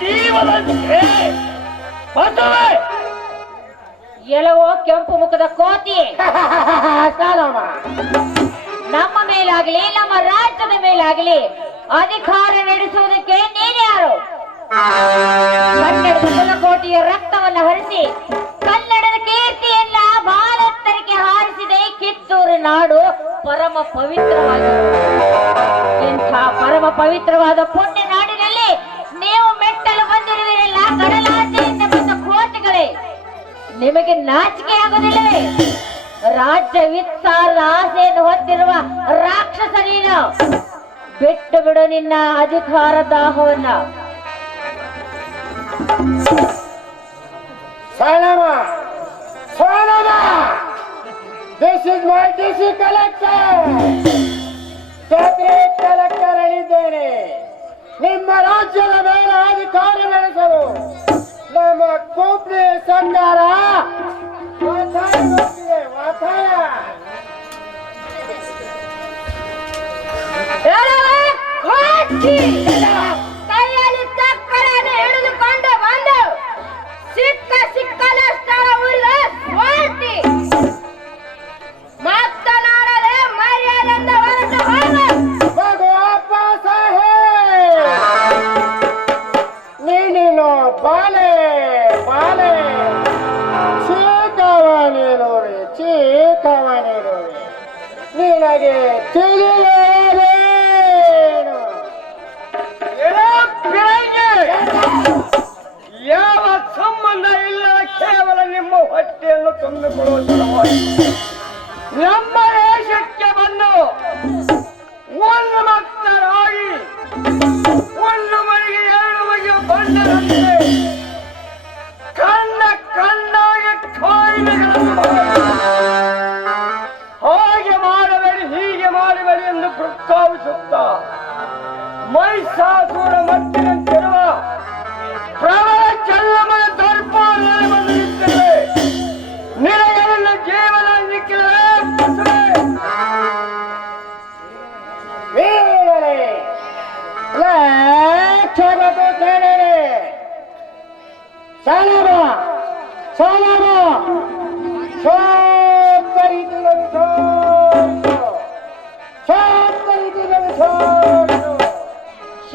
ಜೀವನಕ್ಕೆ ಬಸವೆ ಎಲ್ಲವೋ ಕೆಂಪು ಮುಖದ ಕೋತಿ ನಮ್ಮ ಮೇಲಾಗಲಿ ನಮ್ಮ ರಾಜ್ಯದ ಮೇಲಾಗಲಿ ಅಧಿಕಾರ ನಡೆಸುವುದಕ್ಕೆ ನೀನ್ಯಾರು? ಕನ್ನಡದ ಕುಲಕೋಟಿಯ ರಕ್ತವನ್ನು ಹರಿಸಿ ಕನ್ನಡದ ಕೀರ್ತಿಯನ್ನ ಭಾರತರಿಗೆ ಹಾರಿಸಿದೆ ಕಿತ್ತೂರು ನಾಡು ಪರಮ ಪವಿತ್ರವಾಗಿದೆ. ಇಂಥ ಪರಮ ಪವಿತ್ರವಾದ ಪುಣ್ಯ ನಾಡಿನಲ್ಲಿ ನೀವು ಮೆಟ್ಟಲು ಬಂದಿರುವಿರಲ್ಲ ಕಡಲಾಚೆಯಿಂದ ಬಂದ ಕೋಟಿಗಳೇ, ನಿಮಗೆ ನಾಚಿಕೆ ಆಗುವುದಿಲ್ಲವೇ? ರಾಜ್ಯ ವಿಸ್ತಾರದ ಆಸೆಯನ್ನು ಹೊಂದಿರುವ ರಾಕ್ಷಸ ನೀನು, ಬಿಟ್ಟು ಬಿಡು ನಿನ್ನ ಅಧಿಕಾರ ದಾಹವನ್ನ. Salama! Salama! This is my district collector! District collector ಹೇಳಿದ್ದೇನೆ. ನಿಮ್ಮ ರಾಜ್ಯದ ಮೇಲೆ ಅಧಿಕಾರ ನಡೆಸಲು ನಮ್ಮ ಕೋಪ್ರಿ ಸರ್ಕಾರ ಒತ್ತಾಯ ಕೈಯಲ್ಲಿ ತಕ್ಕರನ್ನು ಹಿಡಿದುಕೊಂಡು ಬಂದು ಸಿಕ್ಕ ಸಿಕ್ಕಲ ಸ್ಥಳ ಊರಿಗೆ ಓಡ್ತಿ ಮಾತನಾಡದೆ ಮರ್ಯಾದೆಯಿಂದ ಹೊರಟು ಹೋಗು. ನೀನು ಬಾಲೆ ಬಾಲೆ ಚೀಕವನಿರುವೆ ಚೀಕವನಿರುವೆ ನಿನಗೆ ತಿಳಿಯಲೇನು? ಯಾವ ಸಂಬಂಧ ಇಲ್ಲ, ಕೇವಲ ನಿಮ್ಮ ಹೊಟ್ಟೆಯನ್ನು ತುಂಬಿಕೊಳ್ಳುವ ಸಲುವಾಗಿ ನಮ್ಮ ದೇಶಕ್ಕೆ ಬಂದು ಒಂದು ಮಕ್ಕಳಾಗಿ ಒಂದು ಮನೆಗೆ ಎರಡು ಬಗೆಯ ಬಂದರಂತೆ ಕಣ್ಣ ಕಣ್ಣಾಗಿ ಕಾಯಿಲೆಗಳನ್ನು ಹಾಗೆ ಮಾಡಬೇಡಿ ಹೀಗೆ ಮಾಡಬೇಡಿ ಎಂದು ಪ್ರಸ್ತಾವಿಸುತ್ತ ಮೈಸಾಸುರ ಮತ್ತಿನಂತಿರುವ ಪ್ರಬಲ ಚಲ್ಲಮನ ದರ್ಪಾರದಲ್ಲಿ ಬಂದು ನಿಂತಿದೆ. ನಿನಗೆ ನನ್ನ ಜೀವನ ನಿಕ್ಕಿಲವೇ Salama! Salama!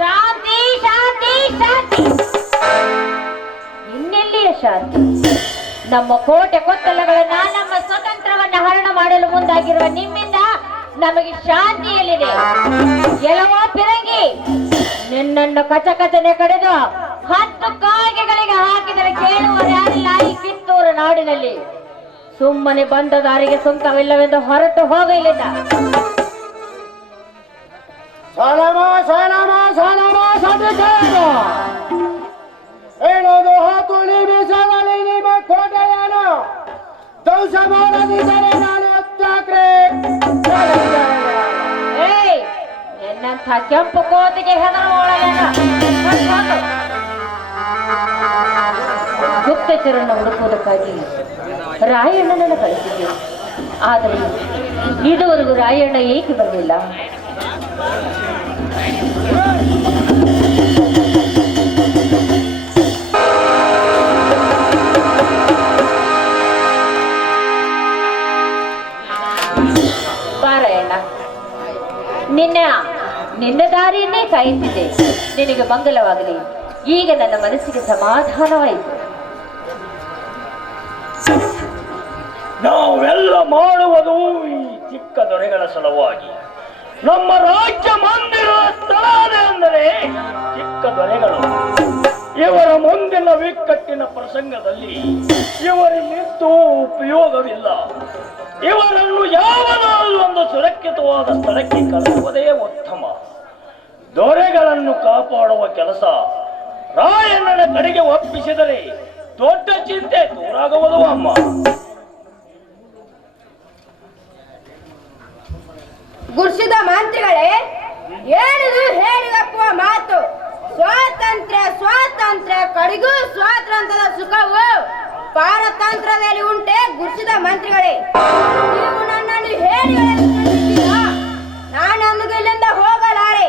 ಶಾಂತಿ ಶಾಂತಿ ಶಾಂತಿ. ಇನ್ನೆಲ್ಲಿಯ ಶಾಂತಿ? ನಮ್ಮ ಕೋಟೆ ಕೊತ್ತಲಗಳನ್ನ ನಮ್ಮ ಸ್ವತಂತ್ರವನ್ನ ಹರಣ ಮಾಡಲು ಮುಂದಾಗಿರುವ ನಿಮ್ಮಿಂದ ನಮಗೆ ಶಾಂತಿ ಎಲ್ಲಿದೆ? ಎಲ್ಲವೋ ಪಿರಂಗಿ, ನಿನ್ನನ್ನು ಕಚಕಚನೆ ಕಡೆದು 10 ಕಾಗೆಗಳಿಗೆ ಹಾಕಿದರೆ ಕೇಳುವರು ಯಾರಿಲ್ಲ ಈ ಕಿತ್ತೂರು ನಾಡಿನಲ್ಲಿ. ಸುಮ್ಮನೆ ಬಂದ ದಾರಿಗೆ ಸುಂಕವಿಲ್ಲವೆಂದು ಹೊರಟು ಹೋಗಲಿಲ್ಲ. Salama! Salama! Salama! Salama! ಹೇಳೋದು ಹಾಕುಳಿ ಬೀಸಲಿ ನಿಮ್ಮ ಕೋಟೆಯನ್ನು ದೌಸ ಮಾಡದಿದ್ದರೆ ನಾನು ಹತ್ತಾಕ್ರೆ. ಎನ್ನಂಥ ಕೆಂಪು ಕೋತಿಗೆ ಹೆದರುವವಳಲ್ಲ. ಗುಪ್ತಚರನ್ನು ಹುಡುಕುವುದಕ್ಕಾಗಿ ರಾಯಣ್ಣನನ್ನು ಕಳಿಸಿದ್ದೆ. ಆದರೆ ಇದುವರೆಗೂ ರಾಯಣ್ಣ ಏಕೆ ಬರಲಿಲ್ಲ? ಬಾರಯ್ಯಣ್ಣ, ನಿನ್ನ ದಾರಿಯನ್ನೇ ಕಾಯುತ್ತಿದ್ದೆ. ನಿನಗೆ ಮಂಗಲವಾಗಲಿ. ಈಗ ನನ್ನ ಮನಸ್ಸಿಗೆ ಸಮಾಧಾನವಾಯಿತು. ನಾವೆಲ್ಲ ಮಾಡುವುದು ಈ ಚಿಕ್ಕ ದೊರೆಗಳ ಸಲುವಾಗಿ. ನಮ್ಮ ರಾಜ್ಯ ಮಂದಿರದ ಸ್ಥಳ ಅಂದರೆ ಚಿಕ್ಕ ದೊರೆಗಳು. ಇವರ ಮುಂದಿನ ವಿಕ್ಕಟ್ಟಿನ ಪ್ರಸಂಗದಲ್ಲಿ ಇವರಿಲ್ಲಿದ್ದು ಉಪಯೋಗವಿಲ್ಲ. ಇವರನ್ನು ಯಾವುದಾದ್ರೂ ಒಂದು ಸುರಕ್ಷಿತವಾದ ಸ್ಥಳಕ್ಕೆ ಕಳುಹಿಸುವುದೇ ಉತ್ತಮ. ದೊರೆಗಳನ್ನು ಕಾಪಾಡುವ ಕೆಲಸ ರಾಯಣ್ಣನ ಕಡೆಗೆ ಒಪ್ಪಿಸಿದರೆ ದೊಡ್ಡ ಚಿಂತೆ ದೂರಾಗುವುದು ಅಮ್ಮ. ಗುರ್ಸಿದ ಮಂತ್ರಿಗಳೇ, ಹೇಳಿದು ಹೇಳಿದಪ್ಪುವ ಮಾತು ಸ್ವಾತಂತ್ರ್ಯ ಸ್ವಾತಂತ್ರ್ಯ ಕಡೆಗೂ ಸ್ವಾತಂತ್ರ್ಯದ ಸುಖವು ಪಾರತಂತ್ರದಲ್ಲಿ ಉಂಟೆ. ಗುರ್ಸಿದ ಮಂತ್ರಿಗಳೇ, ನೀವು ನನ್ನನ್ನು ಹೇಳಿ ನಾನು ಇಲ್ಲಿಂದ ಹೋಗಲಾರೆ.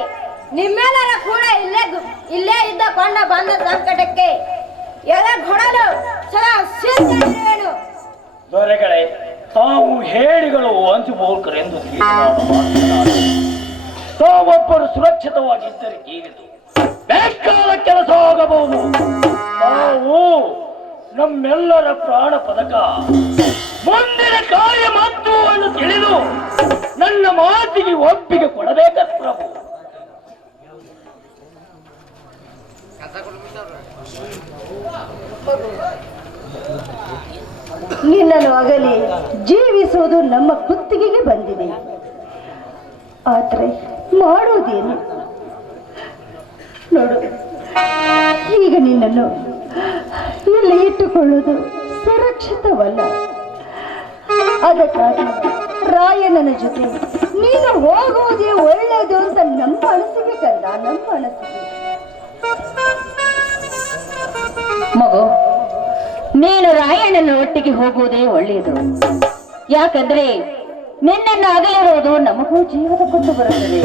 ನಿಮ್ಮೆಲ್ಲರ ಕೂಡ ಇಲ್ಲೇ ಇದ್ದಕೊಂಡು ಬಂದ ಸಂಕಟಕ್ಕೆ ಎದೆಗೊಡಲು ಸದಾ ಸಿದ್ಧರಿರುವೆನು. ದೊರೆಗಳೇ, ತಾವು ಹೇಳಿಗಳು ಅಂಚುಬೋಲ್ಕರೆಂದು ತಾವೊಬ್ಬರು ಸುರಕ್ಷಿತವಾಗಿದ್ದರೆ ಏನಿದು ಬೇಕಾದ ಕೆಲಸ ಆಗಬಹುದು. ತಾವು ನಮ್ಮೆಲ್ಲರ ಪ್ರಾಣ ಪದಕ, ಮುಂದಿನ ಕಾರ್ಯ ಮತ್ತು ಅನ್ನು ತಿಳಿದು ನನ್ನ ಮಾತಿಗೆ ಒಪ್ಪಿಗೆ ಕೊಡಬೇಕ ಪ್ರಭು. ನಿನ್ನನ್ನು ಅಗಲಿ ಜೀವಿಸುವುದು ನಮ್ಮ ಕುತ್ತಿಗೆಗೆ ಬಂದಿದೆ. ಆದರೆ ಮಾಡುವುದೇನು ನೋಡು, ಈಗ ನಿನ್ನನ್ನು ಇಲ್ಲಿ ಇಟ್ಟುಕೊಳ್ಳುವುದು ಸುರಕ್ಷಿತವಲ್ಲ. ಅದಕ್ಕಾಗಿ ರಾಯಣ್ಣನ ಜೊತೆ ನೀನು ಹೋಗುವುದೇ ಒಳ್ಳೆಯದು ಅಂತ ನಮ್ಮ ಮನಸ್ಸಿಗೆ ಕಂದ, ನಮ್ಮ ಮನಸ್ಸಿಗೆ. ಮಗು, ನೀನು ರಾಯಣ್ಣನ ಒಟ್ಟಿಗೆ ಹೋಗುವುದೇ ಒಳ್ಳೆಯದು. ಯಾಕಂದ್ರೆ ನಿನ್ನನ್ನು ಅಗಲಿರುವುದು ನಮಗೂ ಜೀವದ ಕೊಟ್ಟು ಬರುತ್ತದೆ.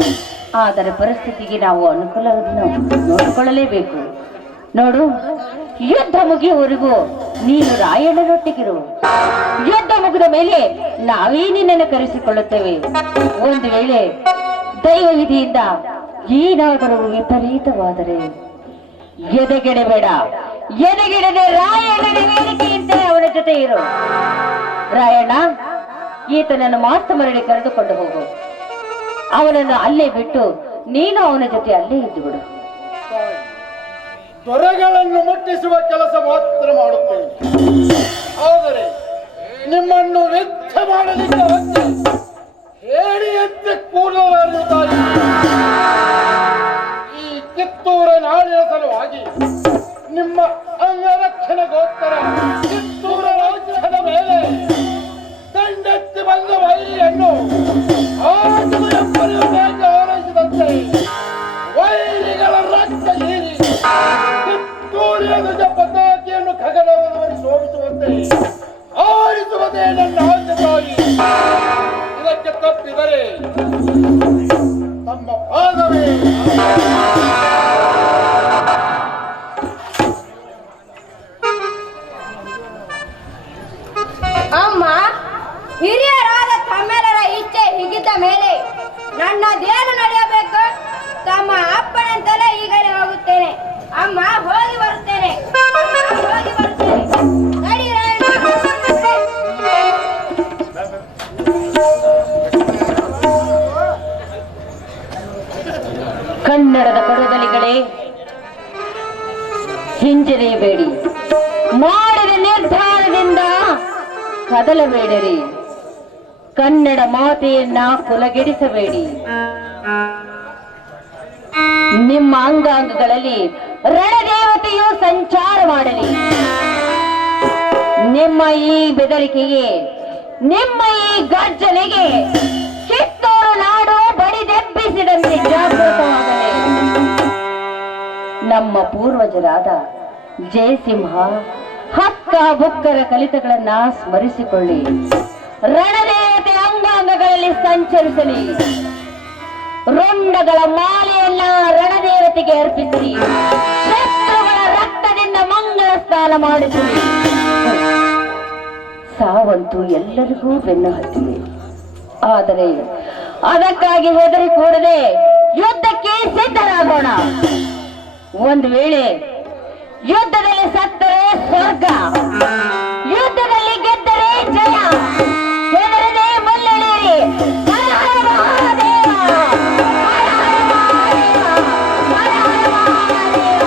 ಆದರೆ ಪರಿಸ್ಥಿತಿಗೆ ನಾವು ಅನುಕೂಲವನ್ನು ನೋಡಿಕೊಳ್ಳಲೇಬೇಕು. ನೋಡು, ಯುದ್ಧ ಮುಗಿಯುವವರೆಗೂ ನೀನು ರಾಯಣ್ಣನೊಟ್ಟಿಗಿರು. ಯುದ್ಧ ಮುಗಿದ ಮೇಲೆ ನಾವೇ ನಿನ್ನನ್ನು ಕರೆಸಿಕೊಳ್ಳುತ್ತೇವೆ. ಒಂದು ವೇಳೆ ದೈವ ವಿಧಿಯಿಂದ ಏನಾದರೂ ವಿಪರೀತವಾದರೆ ಎದೆಗೆಡಬೇಡ. ಎದೆಗೆಡದೆ ರಾಯಣ್ಣನ ವೇದಿಕೆಯಂತೆ ಅವನ ಜೊತೆ ಇರು. ರಾಯಣ್ಣ, ಈತನನ್ನು ಮಾಸ್ತ ಮರಳಿ ಕರೆದುಕೊಂಡು ಹೋಗು. ಅವನನ್ನು ಅಲ್ಲೇ ಬಿಟ್ಟು ನೀನು ಅವನ ಜೊತೆ ಅಲ್ಲೇ ಇದ್ದು ಬಿಡು. ದೊರೆಗಳನ್ನು ಮುಟ್ಟಿಸುವ ಕೆಲಸ ಮಾತ್ರ ಮಾಡುತ್ತೇನೆ. ಆದರೆ ನಿಮ್ಮನ್ನು ವೆಚ್ಚ ಮಾಡಲಿಕ್ಕೆ ಹೊಂದಿ ಹೇಳಿಯಂತೆ ಕೂಡಲಾರಿರುತ್ತಾರೆ. ಈ ಕಿತ್ತೂರ ನಾಡಿನ ಸಲುವಾಗಿ ನಿಮ್ಮ ಅಂಗರಕ್ಷಣೆಗೋಸ್ಕರ ಕಿತ್ತೂರ ರಾಜ್ಯದ ಮೇಲೆ ದಂಡೆತ್ತಿ ಬಂದ ವೈರಿಯನ್ನು ಆರೈಸಿದಂತೆ ವೈರಿಗಳ ರಕ್ತ ಹೀರಿ ಕಿತ್ತೂರಿನ ಧ್ವಜ ಪತಾಕೆಯನ್ನು ಖಗನವನ್ನು ಶೋಭಿಸುವಂತೆ ಆರಿಸುವುದೇ ನನ್ನ ಆದ್ಯತಾಯಿ. ಇದಕ್ಕೆ ತಪ್ಪಿದರೆ ತಮ್ಮ ಪಾದವೇ. ಅಮ್ಮ, ಹಿರಿಯರಾದ ತಮ್ಮೆಲ್ಲರ ಇಚ್ಛೆ ಹೀಗಿದ್ದ ಮೇಲೆ ನನ್ನದೇನು ನಡೆಯಬೇಕು? ತಮ್ಮ ಅಪ್ಪನಂತಲೇ ಈಗಲೇ ಹೋಗುತ್ತೇನೆ. ಅಮ್ಮ, ಹೋಗಿ ಬರುತ್ತೇನೆ. ಹೋಗಿ ಬರುತ್ತೇನೆ. ನಡಿ ರಾಯಣ್ಣ. ಕನ್ನಡದ ಕಡದಲಿಗಳೇ, ಹಿಂಜರಿಯಬೇಡಿ. ಮಾಡಿದ ನಿರ್ಧಾರದಿಂದ ಕದಲಬೇಡಿರಿ. ಕನ್ನಡ ಮಾತೆಯನ್ನ ಕುಲಗೆಡಿಸಬೇಡಿ. ನಿಮ್ಮ ಅಂಗಾಂಗಗಳಲ್ಲಿ ರಣದೇವತೆಯು ಸಂಚಾರ ಮಾಡಲಿ. ನಿಮ್ಮ ಈ ಬೆದರಿಕೆಗೆ, ನಿಮ್ಮ ಈ ಗರ್ಜನೆಗೆ ಕಿತ್ತೂರು ನಾಡು ಬಡಿದೆಬ್ಬಿಸಿದಂತೆ ಜಾಗೃತವಾಗಲಿ. ನಮ್ಮ ಪೂರ್ವಜರಾದ ಜಯಸಿಂಹ, ಹಕ್ಕ ಬುಕ್ಕರ ಕಲಿತಗಳನ್ನ ಸ್ಮರಿಸಿಕೊಳ್ಳಿ. ರಣದೇವತೆ ಅಂಗಾಂಗಗಳಲ್ಲಿ ಸಂಚರಿಸಲಿ. ರುಂಡಗಳ ಮಾಲೆಯನ್ನ ರಣದೇವತೆಗೆ ಅರ್ಪಿಸಿ ಶತ್ರುಗಳ ರಕ್ತದಿಂದ ಮಂಗಳ ಸ್ನಾನ ಮಾಡಿಸಲಿ. ಸಾವಂತೂ ಎಲ್ಲರಿಗೂ ಬೆನ್ನು ಹತ್ತಿದೆ. ಆದರೆ ಅದಕ್ಕಾಗಿ ಹೆದರಿ ಕೂಡದೆ ಯುದ್ಧಕ್ಕೆ ಸಿದ್ಧರಾಗೋಣ. ಒಂದು ವೇಳೆ ಯುದ್ಧದಲ್ಲಿ ಸತ್ತರೆ ಸ್ವರ್ಗ, ಯುದ್ಧದಲ್ಲಿ ಗೆದ್ದರೆ ಜಯ. ಹೆದರದೆ ಮುನ್ನಡೆಯಿರಿ. ಹರ ಹರ ಮಹಾದೇವ, ಹರ ಹರ ಮಹಾದೇವ, ಹರ ಹರ ಮಹಾದೇವ.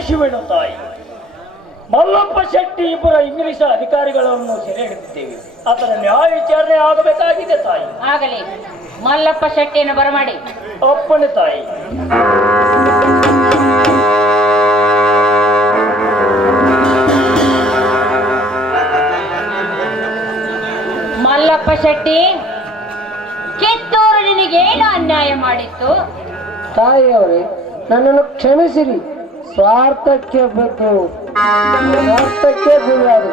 ಕಳಿಸಿಬಿಡು ತಾಯಿ. ಮಲ್ಲಪ್ಪ ಶೆಟ್ಟಿ ಇಬ್ಬರ ಇಂಗ್ಲಿಷ್ ಅಧಿಕಾರಿಗಳನ್ನು ಸೆರೆ ಹಿಡಿದಿದ್ದೇವೆ. ಅದರ ನ್ಯಾಯ ವಿಚಾರಣೆ ಆಗಬೇಕಾಗಿದೆ ತಾಯಿ. ಆಗಲಿ, ಮಲ್ಲಪ್ಪ ಶೆಟ್ಟಿಯನ್ನು ಬರಮಾಡಿ. ಅಪ್ಪಣೆ ತಾಯಿ. ಮಲ್ಲಪ್ಪ ಶೆಟ್ಟಿ, ಕಿತ್ತೂರು ನಿನಗೇನು ಅನ್ಯಾಯ ಮಾಡಿತ್ತು? ತಾಯಿಯವರೇ, ನನ್ನನ್ನು ಕ್ಷಮಿಸಿರಿ. ಸ್ವಾರ್ಥಕ್ಕೆ ಗುರಿಯಾದು.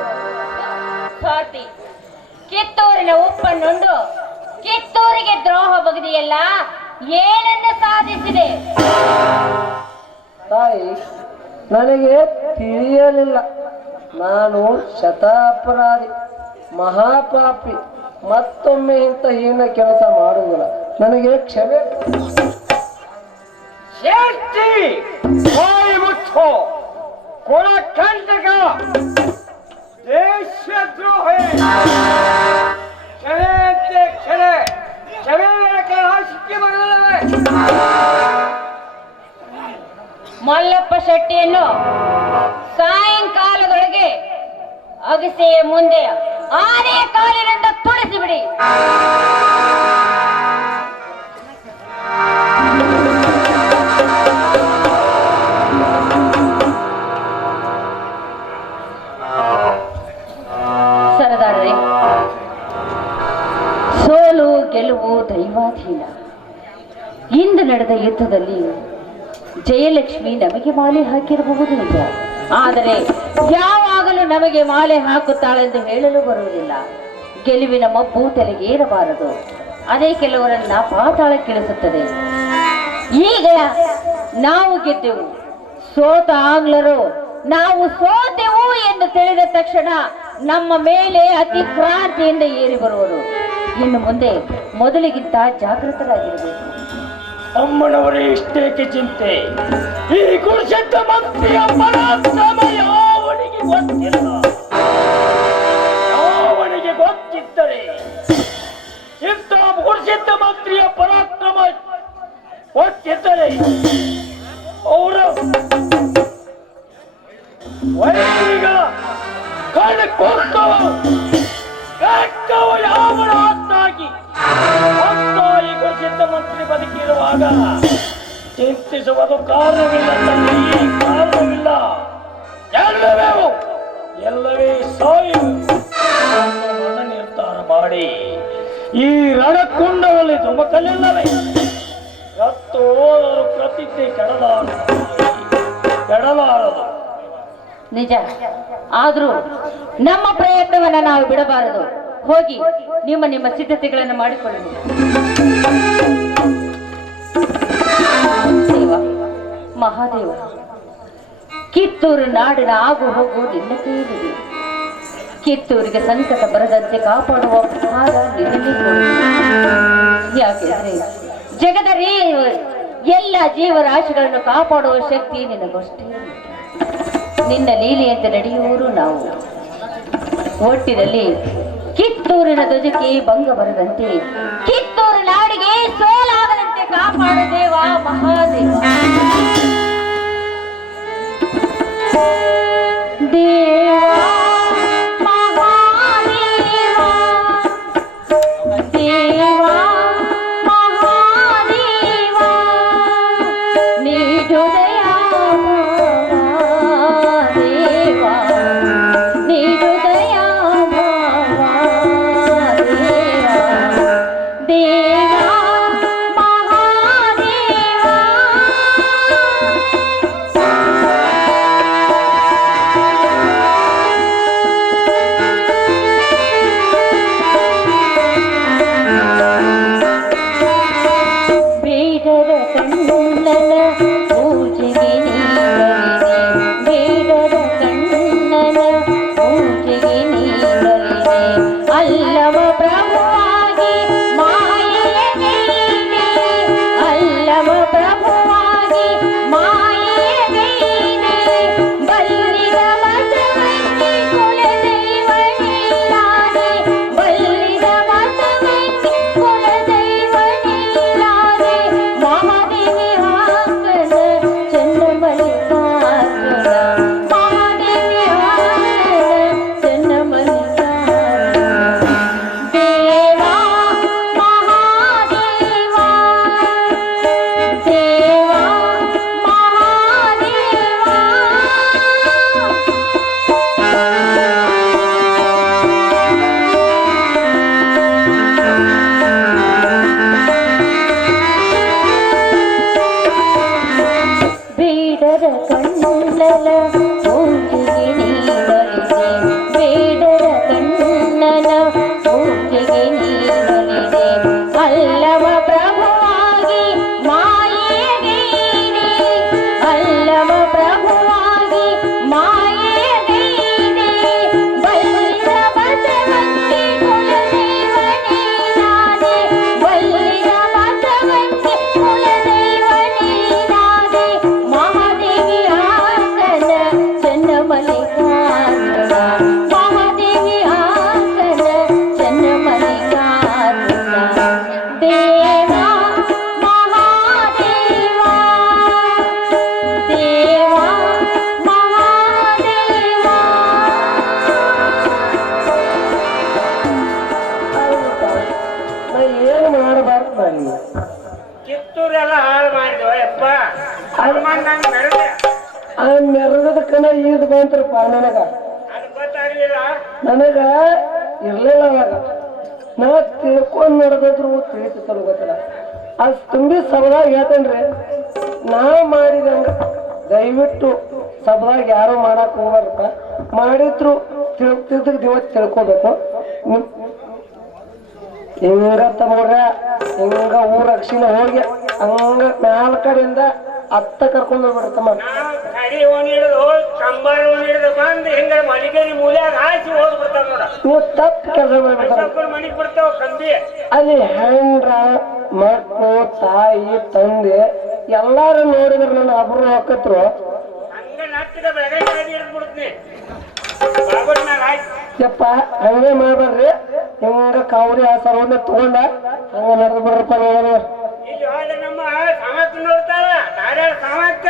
ಸ್ವಾರ್ಥಿ, ಕಿತ್ತೂರಿನ ಉಪ್ಪನ್ನುಂಡು ಕಿತ್ತೂರಿಗೆ ದ್ರೋಹ ಬಗೆದಿಯಲ್ಲ, ಏನನ್ನು ಸಾಧಿಸಿದೆ? ತಾಯಿ, ನನಗೆ ತಿಳಿಯಲಿಲ್ಲ. ನಾನು ಶತಾಪರಾಧಿ, ಮಹಾಪಾಪಿ. ಮತ್ತೊಮ್ಮೆ ಇಂಥ ಹೀನ ಕೆಲಸ ಮಾಡುವುದಿಲ್ಲ. ನನಗೆ ಕ್ಷಮೆ. ಶೆಟ್ಟಿ, ಬಾಯಿ ಮುಚ್ಚೋ. ಕೊಳ ಕಂಟಕ, ದೇಶದ್ರೋಹಿ. ಕ್ಷಣೆ ಅಂತೆ ಕ್ಷಣೆ, ಕ್ಷಮೆ ಸಿಕ್ಕಿ ಬರಲಿಲ್ಲವೇ? ಮಲ್ಲಪ್ಪ ಶೆಟ್ಟಿಯನ್ನು ಸಾಯಂಕಾಲದೊಳಗೆ ಅಗಸೆಯ ಮುಂದೆ ಆನೆಯ ಕಾಲಿನಿಂದ ತುಳಿಸಿಬಿಡಿ. ಸರದಾರರೇ, ಸೋಲು ಗೆಲುವು ದೈವಾಧೀನ. ಇಂದು ನಡೆದ ಯುದ್ಧದಲ್ಲಿ ಜಯಲಕ್ಷ್ಮಿ ನಮಗೆ ಮಾಲೆ ಹಾಕಿರಬಹುದು ನಿಜ, ಆದರೆ ಯಾವಾಗಲೂ ನಮಗೆ ಮಾಲೆ ಹಾಕುತ್ತಾಳೆಂದು ಹೇಳಲು ಬರುವುದಿಲ್ಲ. ಗೆಲುವಿನ ಮಬ್ಬು ತಲೆಗೇರಬಾರದು, ಅದೇ ಕೆಲವರನ್ನ ಪಾತಾಳಕ್ಕಿಳಿಸುತ್ತದೆ. ಈಗ ನಾವು ಗೆದ್ದೆವು, ಸೋತ ಆಂಗ್ಲರು ನಾವು ಸೋತೆವು ಎಂದು ತಿಳಿದ ತಕ್ಷಣ ನಮ್ಮ ಮೇಲೆ ಅತಿಕ್ರಾಂತಿಯಿಂದ ಏರಿ ಬರುವರು. ಇನ್ನು ಮುಂದೆ ಮೊದಲಿಗಿಂತ ಜಾಗೃತರಾಗಿರಬೇಕು. ಅಮ್ಮನವರೇ, ಇಷ್ಟೇಕೆ ಚಿಂತೆ? ಈ ಕುರುಕ್ಷೇತ್ರ ಮಂತ್ರಿಯ ಪರಾಕ್ರಮ ಯಾವನಿಗೆ ಗೊತ್ತಿಲ್ಲ. ಯಾವನಿಗೆ ಗೊತ್ತಿದ್ದರೆ ಇಂಥ ಕುರುಕ್ಷೇತ್ರ ಮಂತ್ರಿಯ ಪರಾಕ್ರಮ ಗೊತ್ತಿದ್ದರೆ ಅವರ ವೈರಿಗಳ ಕಣ್ಣು ಯಾವನ ಆತ್ತಾಗಿ ಈ ಕುರುಕ್ಷೇತ್ರ ಮಂತ್ರಿ ಬದುಕಿರುವಾಗ ಚಿಂತಿಸುವುದು ಕಾರಣವಿಲ್ಲ ತಂದೆ, ಕಾರಣವಿಲ್ಲ. ಎಲ್ಲವೇ ಸಾಯು ನಿರ್ಧಾರ ಮಾಡಿ ಈ ರಣಕುಂಡದಲ್ಲಿ ಧುಮಕಲಿಲ್ಲವೇ? ಎತ್ತು ಹೋದರು ಪ್ರತಿಜ್ಞೆ ಕೆಡಲಾರದು. ನಿಜ, ಆದ್ರೂ ನಮ್ಮ ಪ್ರಯತ್ನವನ್ನ ನಾವು ಬಿಡಬಾರದು. ಹೋಗಿ ನಿಮ್ಮ ಸಿದ್ಧತೆಗಳನ್ನು ಮಾಡಿಕೊಳ್ಳಿ. ದೇವ ಮಹಾದೇವ, ಕಿತ್ತೂರು ನಾಡಿನ ಆಗು ಹೋಗು ನಿನ್ನ ಕೈಯಲ್ಲಿದೆ. ಕಿತ್ತೂರಿಗೆ ಸಂಕಟ ಬರದಂತೆ ಕಾಪಾಡುವ ಭಾರ ನಿನ್ನಲ್ಲಿ ಕೊಡು. ಯಾಕೆಂದ್ರೆ ಜಗದ ಎಲ್ಲ ಜೀವರಾಶಿಗಳನ್ನು ಕಾಪಾಡುವ ಶಕ್ತಿ ನಿನಗಷ್ಟೇ. ನಿನ್ನ ಲೀಲೆಯಂತೆ ನಡೆಯುವರು ನಾವು. ಒಟ್ಟಿನಲ್ಲಿ ಕಿತ್ತೂರಿನ ಧ್ವಜಕ್ಕೆ ಭಂಗ ಬರದಂತೆ, ಕಿತ್ತೂರು ನಾಡಿಗೆ ಸೋಲಾಗದಂತೆ ಕಾಪಾಡು ದೇವ ಮಹಾದೇವ. ಕಣ್ಣನ ಪೂಜೆಗೆ ನೀಡಲಿದೆ ಬೇಡರ ಕಣ್ಣನ ಪೂಜೆಗೆ ನೀಡಲಿದೆ ಅಲ್ಲವ ಪ್ರಭುವಾಗಿ ಮಾಯೆಗೈದೆ ಅಲ್ಲವ ಪ್ರಭುವಾಗಿ ಮಾಯೆಗೈದೆ ಬಲ್ಲಿದ ಬಸವಂತೆ ಕುಲದೈವನೇ ನಾನೇ ಬಲ್ಲಿದ ಬಸವಂತೆ ಕುಲದೈವನೇ ನಾನೇ ಮಹಾದೇವಿ ಆಸನ ಚನ್ನಮಲ್ಲಿಕಾರ್ಜುನ ಮಹಾದೇವಿ ಆಸನ ಚನ್ನಮಲ್ಲಿಕಾರ್ಜುನ ದೇವ ಮಹಾದೇವ ದೇವ ಮಹಾದೇವ ನಾ ಏನು ಮಾಡಬಾರ್ದು ಮಾಡಿ ಕಿತ್ತೂರೆಲ್ಲ ಹಾಳು ಮಾಡಿದ್ವ ಯಪ್ಪ ಹನುಮಾನ್ ನಂಗೆ ನಡೆದೆ ಆ ಮೆರಗದ ಕಣ ಈದ್ ಬಂತ್ರಪ್ಪ ನನಗ ಅದು ಗೊತ್ತಾಗ್ಲಿಲ್ಲ. ನನಗ ಇರ್ಲಿಲ್ಲ ಅವಾಗ ನಾ ತಿಳ್ಕೊಂಡ್ ನಡೆದ್ರು ತಿಳಿತಿತ್ತಲ್ಲ ಗೊತ್ತಿಲ್ಲ ಅದ್ ತುಂಬಿ ಸಬದಾಗ ಹೇಳ್ತೇನ್ರಿ ನಾ ಮಾಡಿದಂಗ ದಯವಿಟ್ಟು ಸಬದಾಗ ಯಾರು ಮಾಡಕ್ ಹೋಗ್ಬಾರಪ್ಪ ಮಾಡಿದ್ರು ಇವತ್ತು ತಿಳ್ಕೊಬೇಕು ಹಿಂಗ ತಮ್ಮವ್ರ ಹಿಂಗ ಊರ ಅಕ್ಷಿನ ಹೋಗಿ ಹಂಗ ಮ್ಯಾಲ ಕಡೆಯಿಂದ ಅತ್ತ ಕರ್ಕೊಂಡು ಹೋಗ್ಬಿಡ್ತಮ್ಮ ನಾವು ಕಡಿ ಓಣಿ ಹಿಡಿದು ಕಂಬಾರ ಓಣಿ ಹಿಡಿದು ಬಂದು ಹಿಂಗ ಮಲಿಗೇರಿ ಮೂಲ್ಯಾಗ ಹಾಕಿ ಹೋಗ್ಬಿಡ್ತಾವ ನೋಡ. ನೀವು ತಪ್ಪು ಕೆಲಸ ಮಾಡ್ಬಿಡ್ತಾರ ಮಕ್ಕಳು ಮನಿಗ್ ಬಿಡ್ತಾವ ಕಂಬಿ. ಅಲ್ಲಿ ಹೆಂಡ್ರ ಮಕ್ಕಳು ತಾಯಿ ತಂದೆ ಎಲ್ಲಾರು ನೋಡಿದ್ರೆ ನನ್ನ ಅಬ್ರು ಹಾಕತ್ರು ಹಂಗ ನಟ್ಟಿದ ಬೆಳಗ್ಗೆ ಹಿಡಿದು ಬಿಡ್ತೀನಿ ಬಾಬರ್ ಮ್ಯಾಗ ಹಾಕಿ. ಯಪ್ಪ ಹಂಗೆ ಮಾಡ್ಬೇಡ್ರಿ ಹಿಂಗ ಕಾವರಿ ಆ ಸರ್ವನ್ನ ತಗೊಂಡ ಹಂಗ ನಡೆದು ಬಿಡ್ರಪ್ಪ ನೀವು ಇಲ್ಲಿ ಹೋದ್ರೆ ನಮ್ಮ ಸಮಾಜ ನೋಡ್ತಾರ ಧಾರ್ಯಾಳ ಸಮಾಜ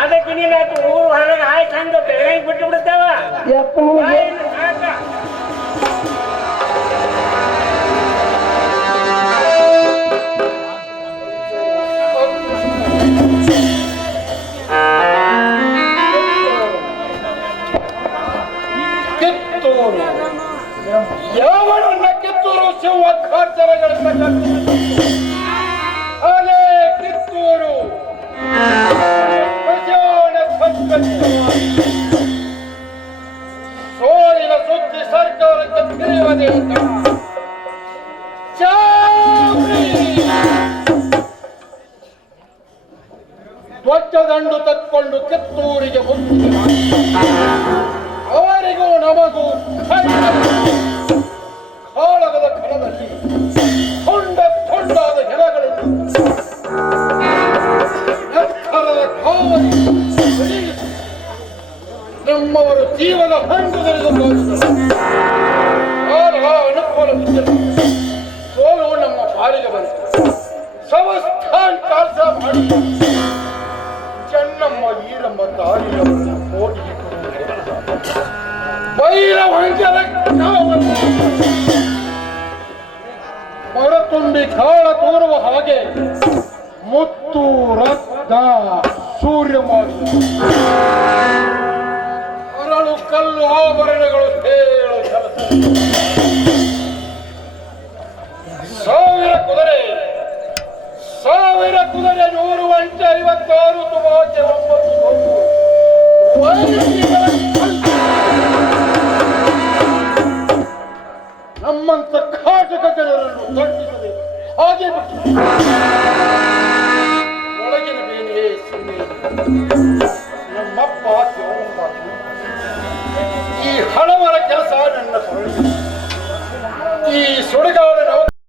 ಅದಕ್ಕೆ ನೀನು ಊರು ಹೊರಗೆ ಹಾಕಿ ಹಂಗ ಬೆಳಗ್ಗೆ ಬಿಟ್ಟು ಬಿಡ್ತಾವ. ಯಪ್ಪ ನಿಮ್ಗೆ ಸಾಕ ಕಿತ್ತೂರು ಯಾವನನ್ನ ಕಿತ್ತೂರು ಶಿವ ಅದೇ ಕಿತ್ತೂರು ಪ್ರಜಾನ ಸೋಲಿನ ಸುದ್ದಿ ಸರ್ಕಾರಕ್ಕೆ ತಿಳಿಯುವುದೇ ಅಂತ ಧ್ವಜದಂಡು ತಕ್ಕೊಂಡು ಕಿತ್ತೂರಿಗೆ ಬಂದಿದೆ ಅವರಿಗೂ ನಮಗೂ ಕಾಳಗದ ಕಣದಲ್ಲಿ ತುಂಡಾದ ಹೆಣಗಳಿಂದ ಎತ್ತರದ ಕಾವಲಿ ನಮ್ಮವರು ಜೀವನ ಹಂಗುಗಳಿಂದ ಅನುಕೂಲ ಸೋಲು ನಮ್ಮ ಪಾಲಿಗೆ ಬಂತು. ಸಂಸ್ಥಾನ್ ಕೆಲಸ ಮಾಡಿ ಚೆನ್ನಮ್ಮ ಈರಮ್ಮ ತಾಯಿಯವರನ್ನು ಕೋಟಿಗೆ ಬೈರವಂಜನ ಹೊರತುಂಬಿ ಕಾಳ ತೋರುವ ಹಾಗೆ ಮುತ್ತು ರಕ್ತ ಸೂರ್ಯಮಾನ ಅರಳು ಕಲ್ಲು ಆಭರಣಗಳು ಹೇಳು ಕೆಲಸ ಸಾವಿರ ಕುದುರೆ 100 ಗಂಟೆ 56 ತುಮಾಚೆ 9 ನಮ್ಮಂತ ಕಾಟಕ ಜನರನ್ನು ದಂಡಿಸದೆ ಹಾಗೆ ಬಿಟ್ಟು ಒಳಗಿನ ಬೇನೆ ನಮ್ಮಪ್ಪ ಈ ಹಣವರ ಕೆಲಸ ನನ್ನ ಈ ಸುಡುಗಾಡ